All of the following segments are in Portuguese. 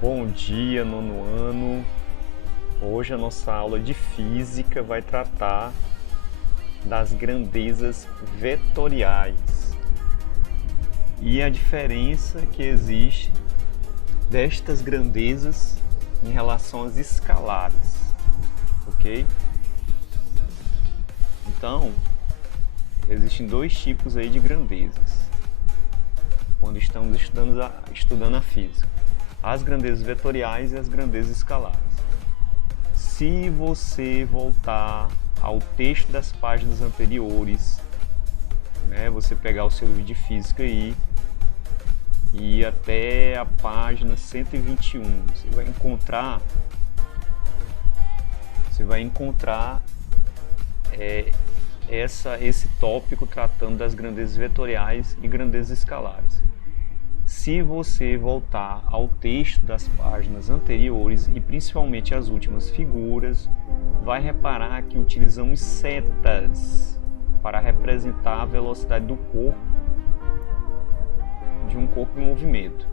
Bom dia, nono ano. Hoje a nossa aula de física vai tratar das grandezas vetoriais e a diferença que existe destas grandezas em relação às escalares, ok? Então, existem dois tipos aí de grandezas quando estamos estudando a física: as grandezas vetoriais e as grandezas escalares. Se você voltar ao texto das páginas anteriores, você pegar o seu livro de física aí e ir até a página 121, você vai encontrar esse tópico tratando das grandezas vetoriais e grandezas escalares. Se você voltar ao texto das páginas anteriores e principalmente as últimas figuras, vai reparar que utilizamos setas para representar a velocidade do corpo, de um corpo em movimento.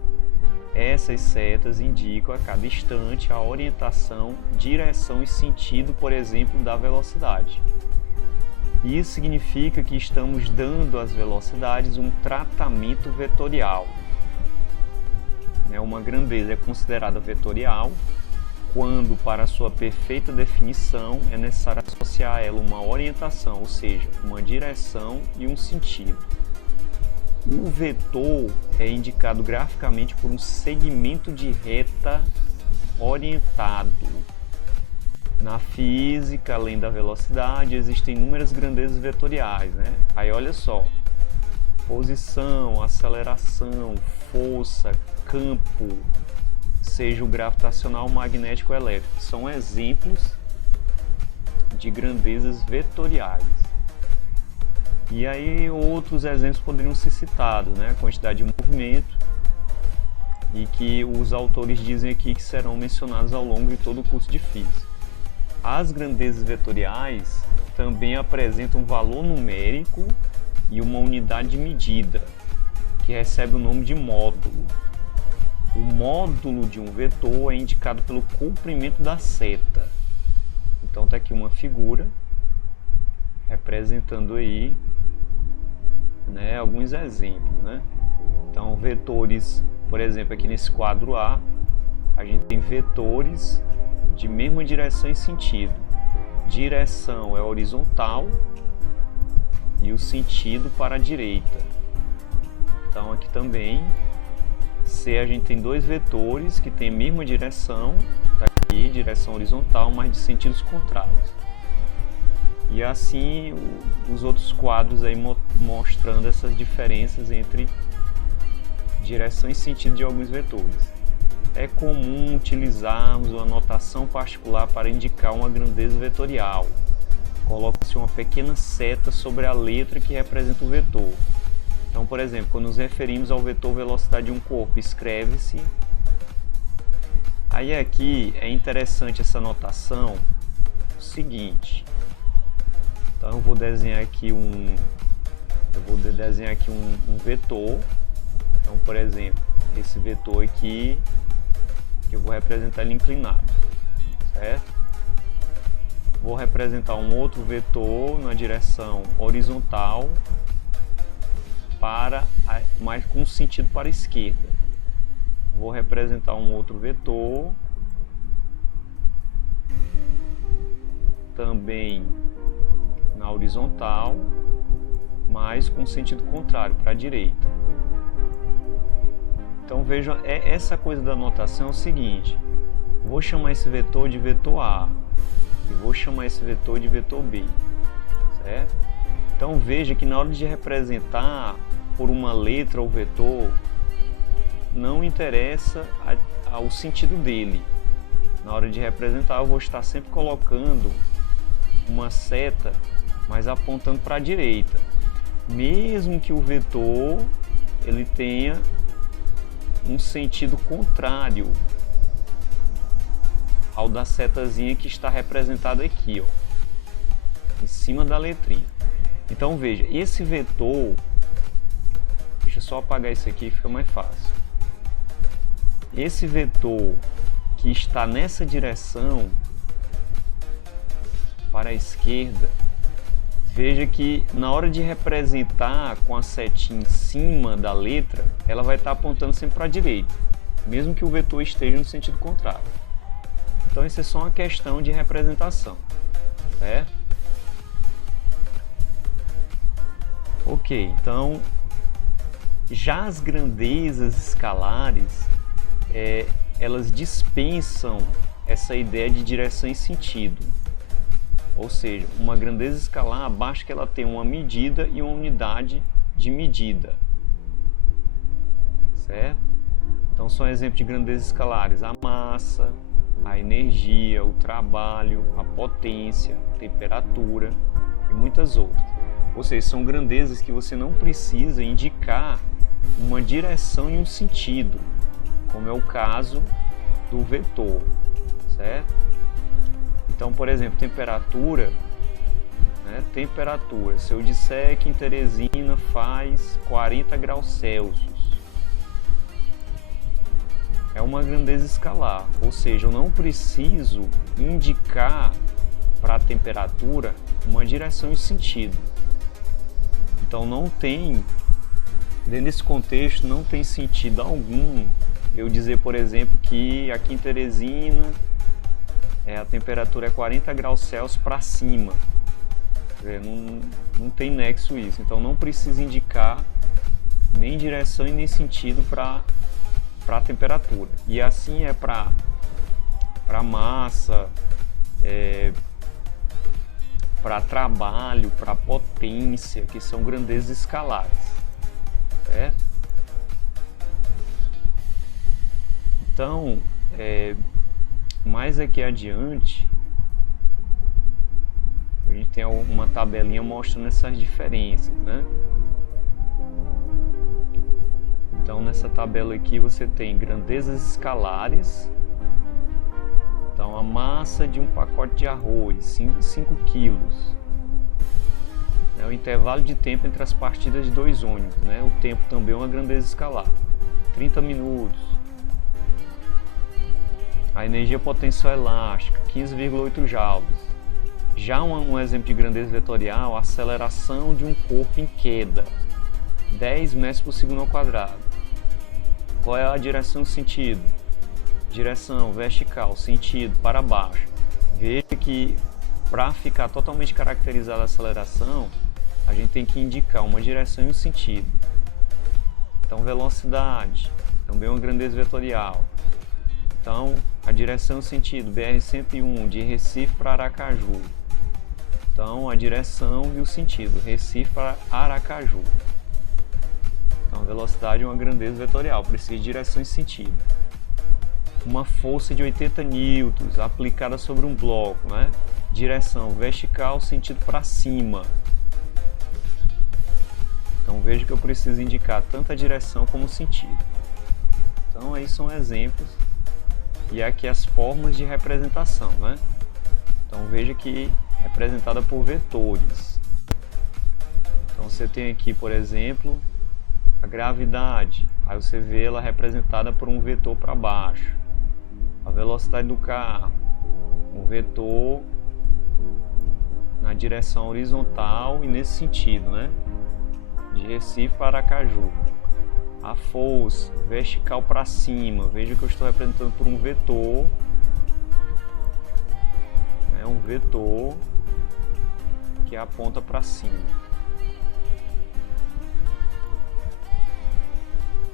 Essas setas indicam a cada instante a orientação, direção e sentido, por exemplo, da velocidade. Isso significa que estamos dando às velocidades um tratamento vetorial. Uma grandeza é considerada vetorial quando, para sua perfeita definição, é necessário associar a ela uma orientação, ou seja, uma direção e um sentido. O vetor é indicado graficamente por um segmento de reta orientado. Na física, além da velocidade, existem inúmeras grandezas vetoriais, Aí olha só: posição, aceleração, força, campo, seja o gravitacional, magnético ou elétrico, são exemplos de grandezas vetoriais. E aí outros exemplos poderiam ser citados, a quantidade de movimento, e que os autores dizem aqui que serão mencionados ao longo de todo o curso de física. As grandezas vetoriais também apresentam um valor numérico e uma unidade de medida, que recebe o nome de módulo. O módulo de um vetor é indicado pelo comprimento da seta. Então está aqui uma figura representando aí alguns exemplos. Então vetores, por exemplo, aqui nesse quadro A, a gente tem vetores de mesma direção e sentido. Direção é horizontal e o sentido para a direita. Então aqui também, C, a gente tem dois vetores que têm a mesma direção, tá aqui, direção horizontal, mas de sentidos contrários. E assim os outros quadros aí mostrando essas diferenças entre direção e sentido de alguns vetores. É comum utilizarmos uma notação particular para indicar uma grandeza vetorial. Coloca-se uma pequena seta sobre a letra que representa o vetor. Então, por exemplo, quando nos referimos ao vetor velocidade de um corpo, escreve-se. Aí aqui é interessante essa notação, o seguinte. Então eu vou desenhar aqui um vetor. Então, por exemplo, esse vetor aqui, eu vou representar ele inclinado, certo? Vou representar um outro vetor na direção horizontal, mas com sentido para a esquerda. Vou representar um outro vetor também na horizontal, mas com sentido contrário, para a direita. Então vejam, essa coisa da notação é o seguinte: vou chamar esse vetor de vetor A e vou chamar esse vetor de vetor B, certo? Então veja que na hora de representar por uma letra o vetor, não interessa o sentido dele. Na hora de representar, eu vou estar sempre colocando uma seta, mas apontando para a direita, mesmo que o vetor ele tenha um sentido contrário ao da setazinha que está representada aqui, em cima da letrinha. Então veja, esse vetor, deixa eu só apagar isso aqui, fica mais fácil. esse vetor que está nessa direção para a esquerda, veja que na hora de representar com a setinha em cima da letra, ela vai estar apontando sempre para a direita, mesmo que o vetor esteja no sentido contrário. Então isso é só uma questão de representação, certo? Ok, então já as grandezas escalares, elas dispensam essa ideia de direção e sentido. Ou seja, uma grandeza escalar basta que ela tenha uma medida e uma unidade de medida, certo? Então são exemplos de grandezas escalares: a massa, a energia, o trabalho, a potência, a temperatura e muitas outras. Ou seja, são grandezas que você não precisa indicar uma direção e um sentido, como é o caso do vetor, certo? Então, por exemplo, temperatura, né? Temperatura, se eu disser que em Teresina faz 40 graus Celsius, é uma grandeza escalar, ou seja, eu não preciso indicar para a temperatura uma direção e sentido. Então não tem, dentro desse contexto, não tem sentido algum eu dizer, por exemplo, que aqui em Teresina a temperatura é 40 graus Celsius para cima. Não tem nexo isso. Então não precisa indicar nem direção e nem sentido para a temperatura. E assim é para massa, para trabalho, para potência, que são grandezas escalares, certo? Então, mais aqui adiante, a gente tem uma tabelinha mostrando essas diferenças, né? Então, nessa tabela aqui você tem grandezas escalares. Então, a massa de um pacote de arroz, 5 quilos. O intervalo de tempo entre as partidas de 2 ônibus, né? O tempo também é uma grandeza escalar, 30 minutos. A energia potencial elástica, 15,8 joules. Já um exemplo de grandeza vetorial, a aceleração de um corpo em queda, 10 metros por segundo ao quadrado. Qual é a direção e sentido? Direção vertical, sentido para baixo. Veja que para ficar totalmente caracterizada a aceleração, a gente tem que indicar uma direção e um sentido. Então, velocidade, também uma grandeza vetorial. Então, a direção e o sentido, BR-101, de Recife para Aracaju. Então, a direção e o sentido, Recife para Aracaju. Então, velocidade é uma grandeza vetorial, precisa de direção e sentido. Uma força de 80 newtons aplicada sobre um bloco, né? Direção vertical, sentido para cima. Então, veja que eu preciso indicar tanto a direção como o sentido. Então, aí são exemplos. E aqui as formas de representação, né? Então veja que representada por vetores. Então você tem aqui, por exemplo, a gravidade. Aí você vê ela representada por um vetor para baixo. A velocidade do carro, um vetor na direção horizontal e nesse sentido, né? De Recife para Aracaju. A força vertical para cima, veja que eu estou representando por um vetor, né, um vetor que aponta para cima.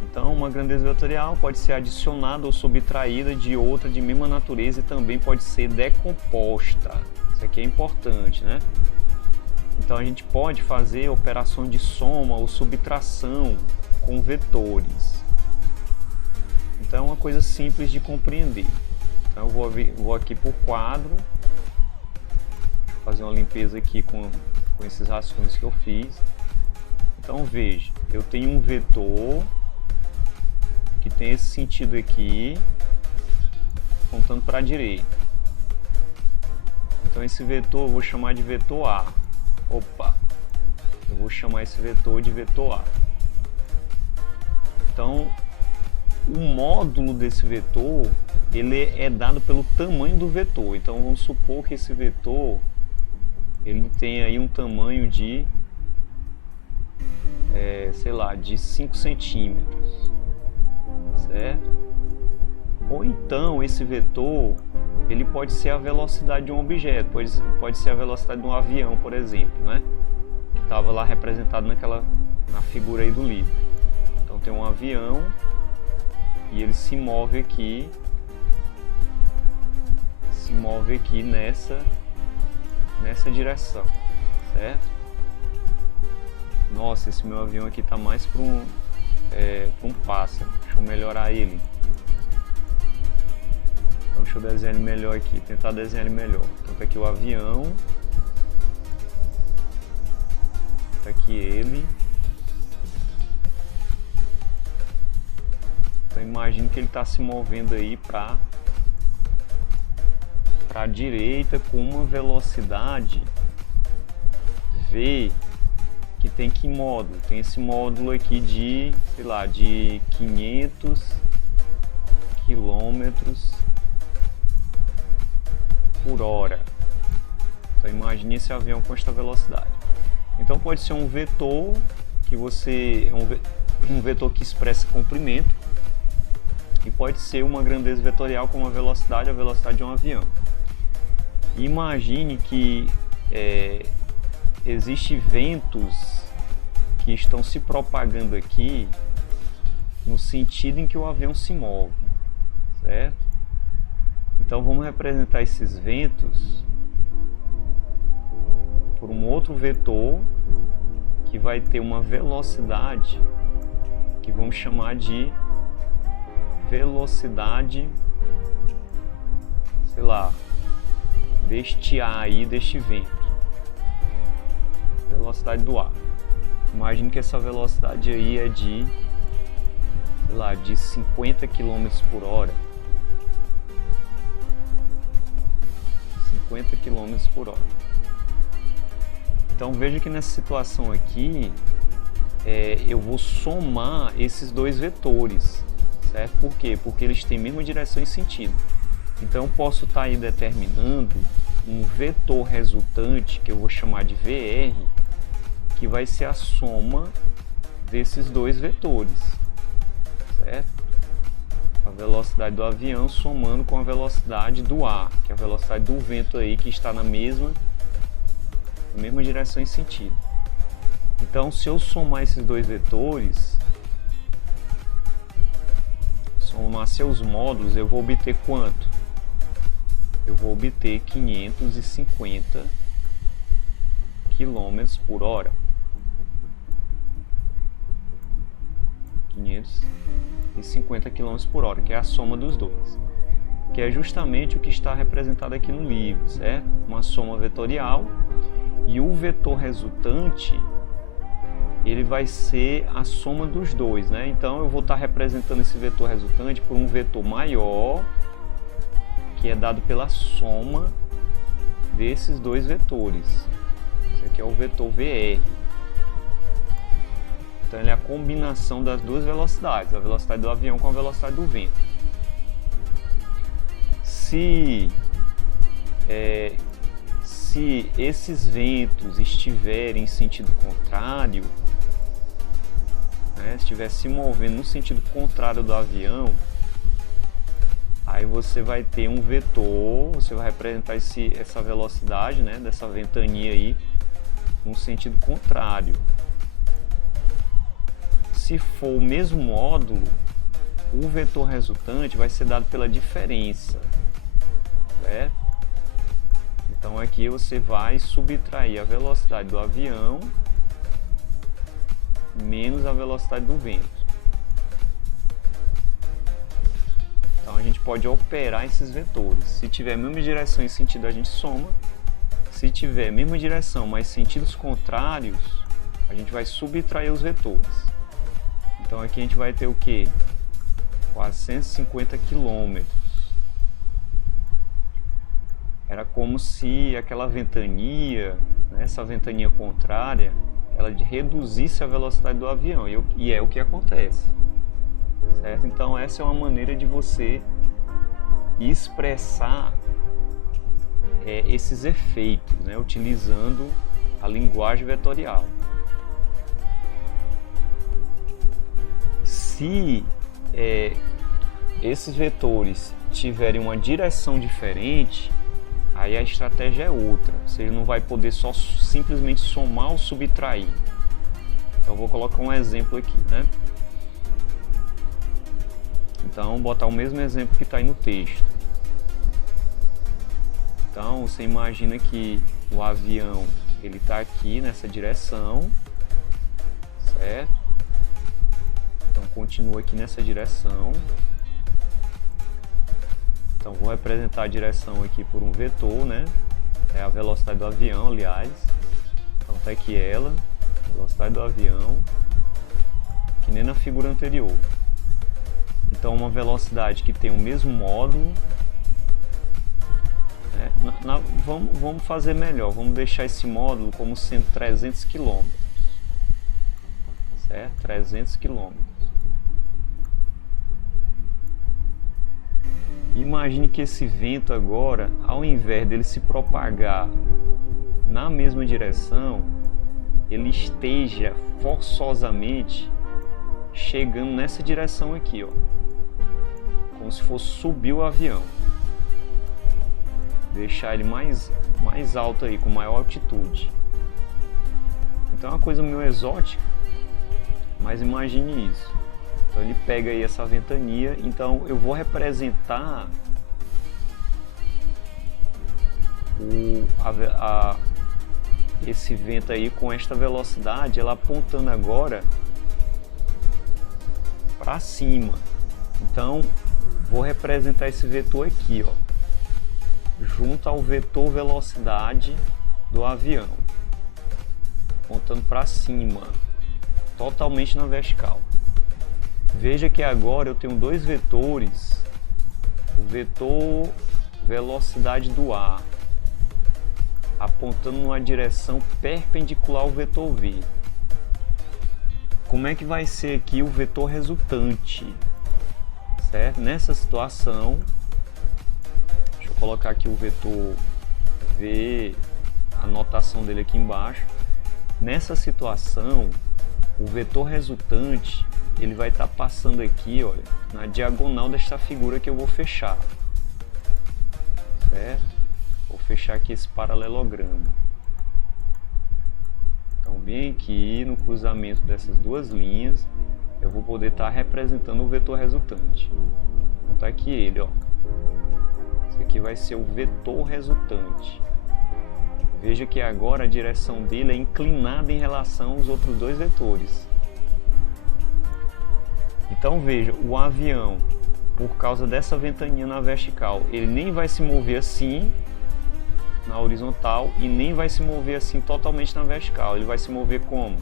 Então, uma grandeza vetorial pode ser adicionada ou subtraída de outra de mesma natureza e também pode ser decomposta. Isso aqui é importante, né? Então, a gente pode fazer operações de soma ou subtração com vetores. Então é uma coisa simples de compreender. Então eu vou aqui por quadro, fazer uma limpeza aqui com esses rascunhos que eu fiz. Então veja, eu tenho um vetor que tem esse sentido aqui, apontando para a direita. Então esse vetor eu vou chamar de vetor A. Eu vou chamar esse vetor de vetor A. Então, O módulo desse vetor, ele é dado pelo tamanho do vetor. Então vamos supor que esse vetor ele tem aí um tamanho de sei lá, de 5 centímetros, certo? Ou então esse vetor ele pode ser a velocidade de um objeto, pode ser a velocidade de um avião, por exemplo, né? Que estava lá representado na figura aí do livro. Então tem um avião e ele se move aqui nessa direção, certo? Nossa, esse meu avião aqui tá mais para um pássaro. Deixa eu melhorar ele. Então deixa eu desenhar ele melhor aqui, tentar desenhar ele melhor. Então tá aqui o avião, tá aqui ele. Então imagine que ele está se movendo aí para a direita com uma velocidade v, que tem que módulo? Tem esse módulo aqui de, sei lá, de 500 quilômetros por hora. Então imagine esse avião com esta velocidade. Então pode ser um vetor que um vetor que expressa comprimento, e pode ser uma grandeza vetorial com a velocidade de um avião. Imagine que existem ventos que estão se propagando aqui no sentido em que o avião se move, certo? Então vamos representar esses ventos por um outro vetor que vai ter uma velocidade que vamos chamar de velocidade, sei lá, deste ar aí, deste vento, velocidade do ar. Imagine que essa velocidade aí é de, sei lá, de 50 km por hora. 50 km por hora. Então veja que nessa situação aqui, eu vou somar esses dois vetores, certo? Por quê? Porque eles têm a mesma direção e sentido. Então eu posso estar aí determinando um vetor resultante, que eu vou chamar de VR, que vai ser a soma desses dois vetores, certo? A velocidade do avião somando com a velocidade do ar, que é a velocidade do vento aí, que está na mesma direção e sentido. Então, se eu somar esses dois vetores, somar seus módulos, eu vou obter quanto? Eu vou obter 550 km por hora. 550 km por hora, que é a soma dos dois, que é justamente o que está representado aqui no livro, certo? Uma soma vetorial, e o vetor resultante ele vai ser a soma dos dois, né? Então eu vou estar representando esse vetor resultante por um vetor maior, que é dado pela soma desses dois vetores. Esse aqui é o vetor VR. Então ele é a combinação das duas velocidades, a velocidade do avião com a velocidade do vento. Se esses ventos estiverem em sentido contrário, né, estiver se movendo no sentido contrário do avião, aí você vai ter um vetor, você vai representar essa velocidade, né, dessa ventania aí no sentido contrário. Se for o mesmo módulo, o vetor resultante vai ser dado pela diferença, certo? Então aqui você vai subtrair a velocidade do avião menos a velocidade do vento. Então a gente pode operar esses vetores. Se tiver a mesma direção e sentido, a gente soma. Se tiver a mesma direção, mas sentidos contrários, a gente vai subtrair os vetores. Então aqui a gente vai ter o que? 450 km. Era como se aquela ventania, né, essa ventania contrária, ela reduzisse a velocidade do avião, e é o que acontece. certo? Então essa é uma maneira de você expressar esses efeitos, né? Utilizando a linguagem vetorial. Se esses vetores tiverem uma direção diferente, aí a estratégia é outra. Você não vai poder só simplesmente somar ou subtrair. Então eu vou colocar um exemplo aqui, né? Então, botar o mesmo exemplo que está aí no texto. Então, você imagina que o avião ele está aqui nessa direção, certo? Então, continua aqui nessa direção. Então, vou representar a direção aqui por um vetor, né? É a velocidade do avião, aliás. Então, está aqui ela, velocidade do avião, que nem na figura anterior. Então, uma velocidade que tem o mesmo módulo. Vamos fazer melhor, vamos deixar esse módulo como sendo 300 km. Certo? 300 km. Imagine que esse vento agora, ao invés dele se propagar na mesma direção, ele esteja forçosamente chegando nessa direção aqui, ó, como se fosse subir o avião, deixar ele mais alto aí, com maior altitude. Então é uma coisa meio exótica, mas imagine isso. Então ele pega aí essa ventania, então eu vou representar esse vento aí com esta velocidade, ela apontando agora para cima. Então vou representar esse vetor aqui, ó, junto ao vetor velocidade do avião, apontando para cima, totalmente na vertical. Veja que agora eu tenho dois vetores, o vetor velocidade do ar, apontando numa direção perpendicular ao vetor V. Como é que vai ser aqui o vetor resultante? Certo? Nessa situação, deixa eu colocar aqui o vetor V, a notação dele aqui embaixo. Nessa situação, o vetor resultante ele vai estar passando aqui, olha, na diagonal desta figura que eu vou fechar, certo? Vou fechar aqui esse paralelogramo. Então, bem aqui no cruzamento dessas duas linhas, eu vou poder estar representando o vetor resultante. Então, tá aqui ele, ó. Esse aqui vai ser o vetor resultante. Veja que agora a direção dele é inclinada em relação aos outros dois vetores. Então veja, o avião, por causa dessa ventania na vertical, ele nem vai se mover assim na horizontal e nem vai se mover assim totalmente na vertical. Ele vai se mover como?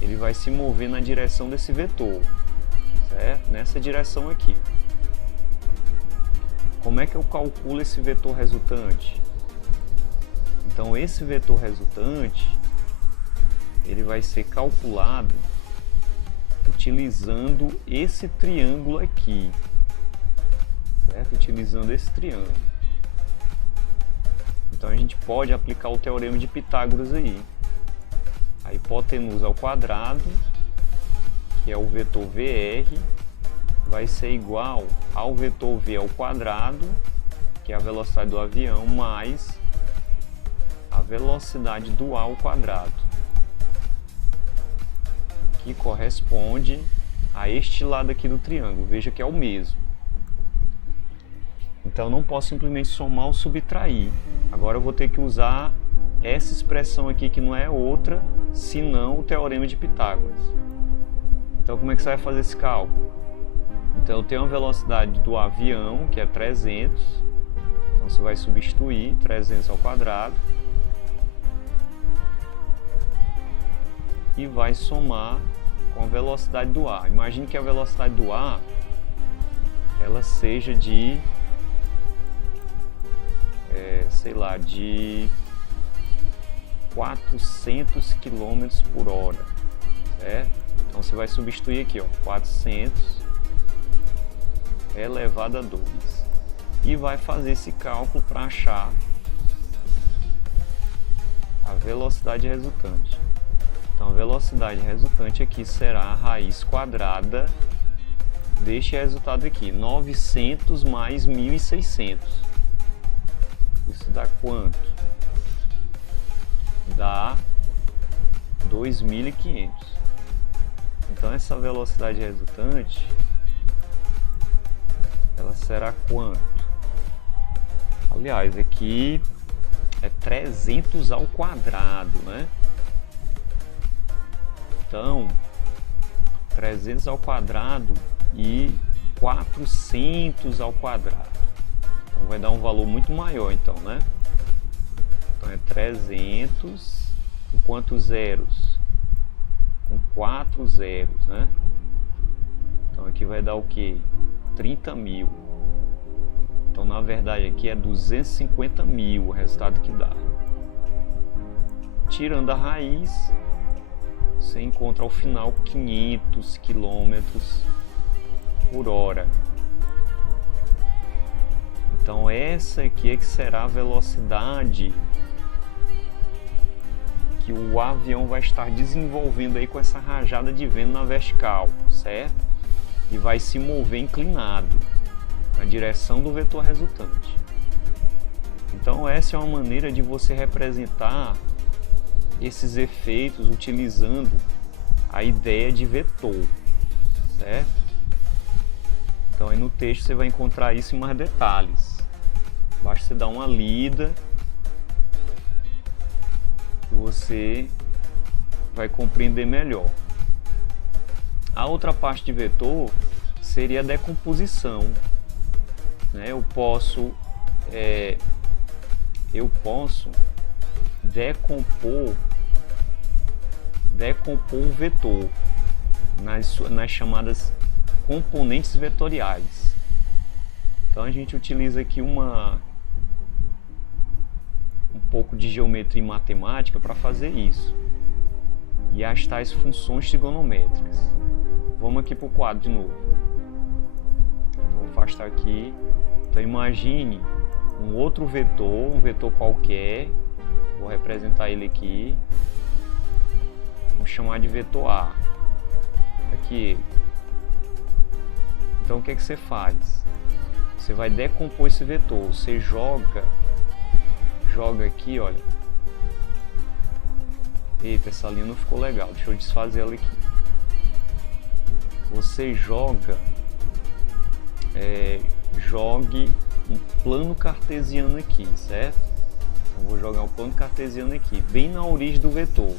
Ele vai se mover na direção desse vetor, certo? Nessa direção aqui. Como é que eu calculo esse vetor resultante? Então esse vetor resultante, ele vai ser calculado utilizando esse triângulo aqui, certo? Utilizando esse triângulo. Então a gente pode aplicar o teorema de Pitágoras aí. A hipotenusa ao quadrado, que é o vetor VR, vai ser igual ao vetor V ao quadrado, que é a velocidade do avião, mais a velocidade do A ao quadrado, que corresponde a este lado aqui do triângulo. Veja que é o mesmo. Então não posso simplesmente somar ou subtrair. Agora eu vou ter que usar essa expressão aqui, que não é outra senão o teorema de Pitágoras. Então como é que você vai fazer esse cálculo? Então eu tenho a velocidade do avião, que é 300. Então você vai substituir 300 ao quadrado e vai somar com a velocidade do ar. Imagine que a velocidade do ar ela seja de sei lá, de 400 km por hora, certo? Então você vai substituir aqui, ó, 400 elevado a 2. E vai fazer esse cálculo para achar a velocidade resultante. Então a velocidade resultante aqui será a raiz quadrada deste resultado aqui, 900 mais 1600. Isso dá quanto? Dá 2500. Então essa velocidade resultante, ela será quanto? Aliás, aqui é 300 ao quadrado, né? Então, 300 ao quadrado e 400 ao quadrado. Então vai dar um valor muito maior, então, né? Então é 300 com quantos zeros? Com 4 zeros, né? Então aqui vai dar o que? 30.000. Então na verdade aqui é 250.000 o resultado que dá. Tirando a raiz, você encontra ao final 500 km por hora. Então essa aqui é que será a velocidade que o avião vai estar desenvolvendo aí com essa rajada de vento na vertical, certo? E vai se mover inclinado na direção do vetor resultante. Então essa é uma maneira de você representar esses efeitos utilizando a ideia de vetor, certo? Então aí no texto você vai encontrar isso em mais detalhes. Basta você dar uma lida que você vai compreender melhor. A outra parte de vetor seria a decomposição, né? Eu posso decompor um vetor nas chamadas componentes vetoriais. Então a gente utiliza aqui um pouco de geometria e matemática para fazer isso, e as tais funções trigonométricas. Vamos aqui para o quadro de novo. Então, vou afastar aqui. Então imagine um outro vetor, um vetor qualquer. Vou representar ele aqui. Vou chamar de vetor A. Aqui ele. Então o que é que você faz? Você vai decompor esse vetor. Você joga aqui, olha. Eita, essa linha não ficou legal. Deixa eu desfazer ela aqui. Você jogue um plano cartesiano aqui, certo? Então, vou jogar um plano cartesiano aqui, bem na origem do vetor.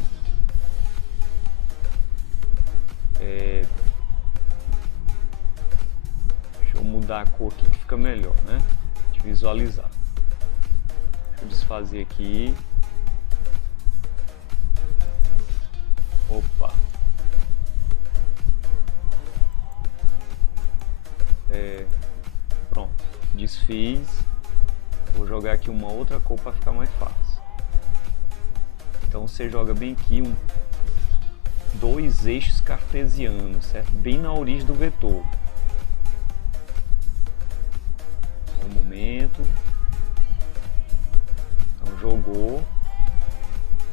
Deixa eu mudar a cor aqui que fica melhor, né? De visualizar. Deixa eu desfazer aqui. Opa! Pronto, desfiz. Vou jogar aqui uma outra cor para ficar mais fácil. Então você joga bem aqui dois eixos cartesianos, certo? Bem na origem do vetor. Um momento. Então jogou.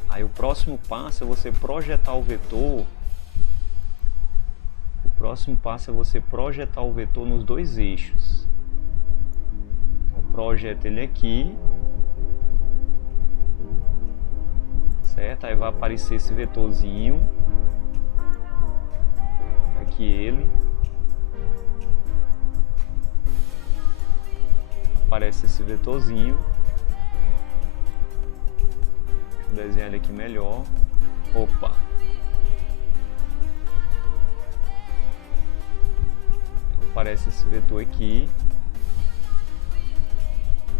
Aí o próximo passo é você projetar o vetor. O próximo passo é você projetar o vetor nos dois eixos. Então projeta ele aqui. Certo? Aí vai aparecer esse vetorzinho. Aqui ele. Aparece esse vetorzinho. Deixa eu desenhar ele aqui melhor. Opa! Aparece esse vetor aqui.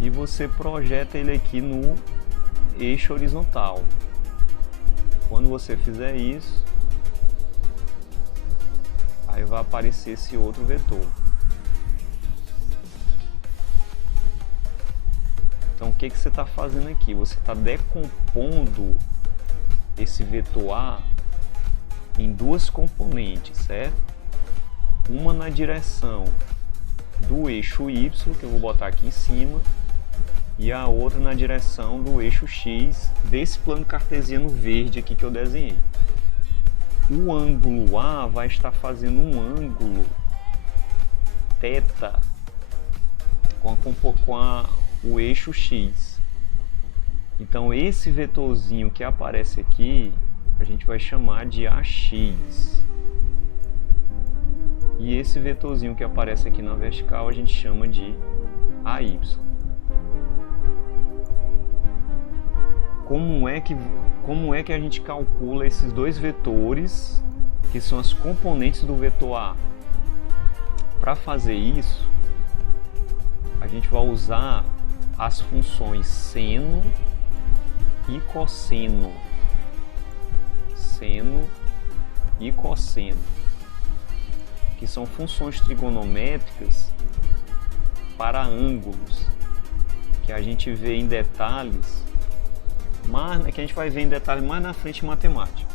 E você projeta ele aqui no eixo horizontal. Quando você fizer isso, aí vai aparecer esse outro vetor. Então o que você está fazendo aqui? Você está decompondo esse vetor A em duas componentes, certo? Uma na direção do eixo Y, que eu vou botar aqui em cima, e a outra na direção do eixo X desse plano cartesiano verde aqui que eu desenhei. O ângulo A vai estar fazendo um ângulo θ com o eixo X. Então esse vetorzinho que aparece aqui a gente vai chamar de AX. E esse vetorzinho que aparece aqui na vertical a gente chama de AY. Como é que a gente calcula esses dois vetores, que são as componentes do vetor A? Para fazer isso, a gente vai usar as funções seno e cosseno. Seno e cosseno, que são funções trigonométricas para ângulos, que a gente vê em detalhes, que a gente vai ver em detalhes mais na frente em matemática.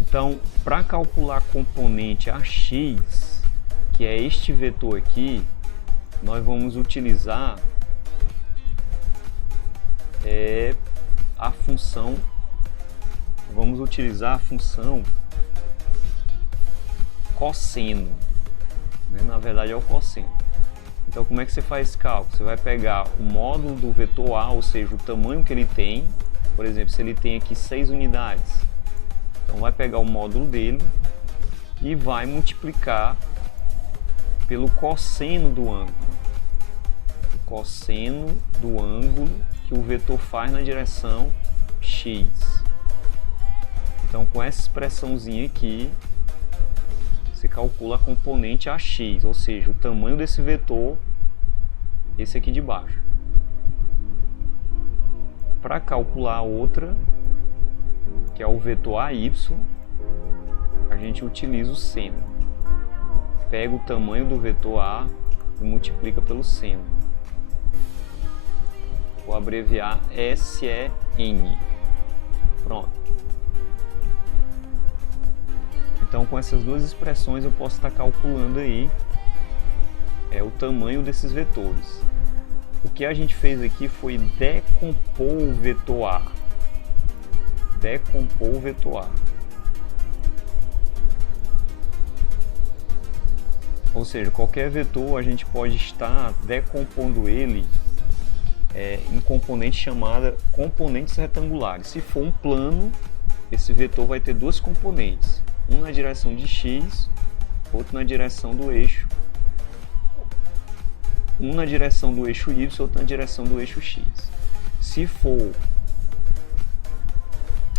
Então, para calcular a componente AX, que é este vetor aqui, nós vamos utilizar a função cosseno, né? Na verdade é o cosseno. Então como é que você faz esse cálculo? Você vai pegar o módulo do vetor A, ou seja, o tamanho que ele tem. Por exemplo, se ele tem aqui 6 unidades, então vai pegar o módulo dele e vai multiplicar pelo cosseno do ângulo. O cosseno do ângulo que o vetor faz na direção X. Então com essa expressãozinha aqui, você calcula a componente AX, ou seja, o tamanho desse vetor, esse aqui de baixo. Para calcular a outra, que é o vetor AY, a gente utiliza o seno. Pega o tamanho do vetor A e multiplica pelo seno. Vou abreviar SEN. Pronto. Então, com essas duas expressões, eu posso estar calculando aí o tamanho desses vetores. O que a gente fez aqui foi decompor o vetor A. Decompor o vetor A. Ou seja, qualquer vetor a gente pode estar decompondo ele em componentes chamadas componentes retangulares. Se for um plano, esse vetor vai ter duas componentes. Um na direção de X, outro na direção do eixo. Um na direção do eixo Y, outro na direção do eixo X. Se for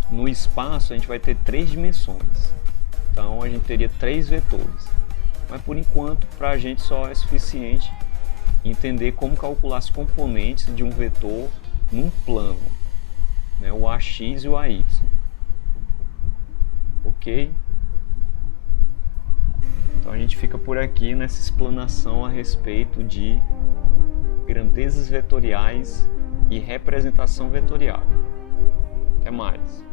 no espaço, a gente vai ter 3 dimensões. Então a gente teria 3 vetores. Mas por enquanto, para a gente só é suficiente entender como calcular as componentes de um vetor num plano, né? O AX e o AY. Ok? Então a gente fica por aqui nessa explanação a respeito de grandezas vetoriais e representação vetorial. Até mais!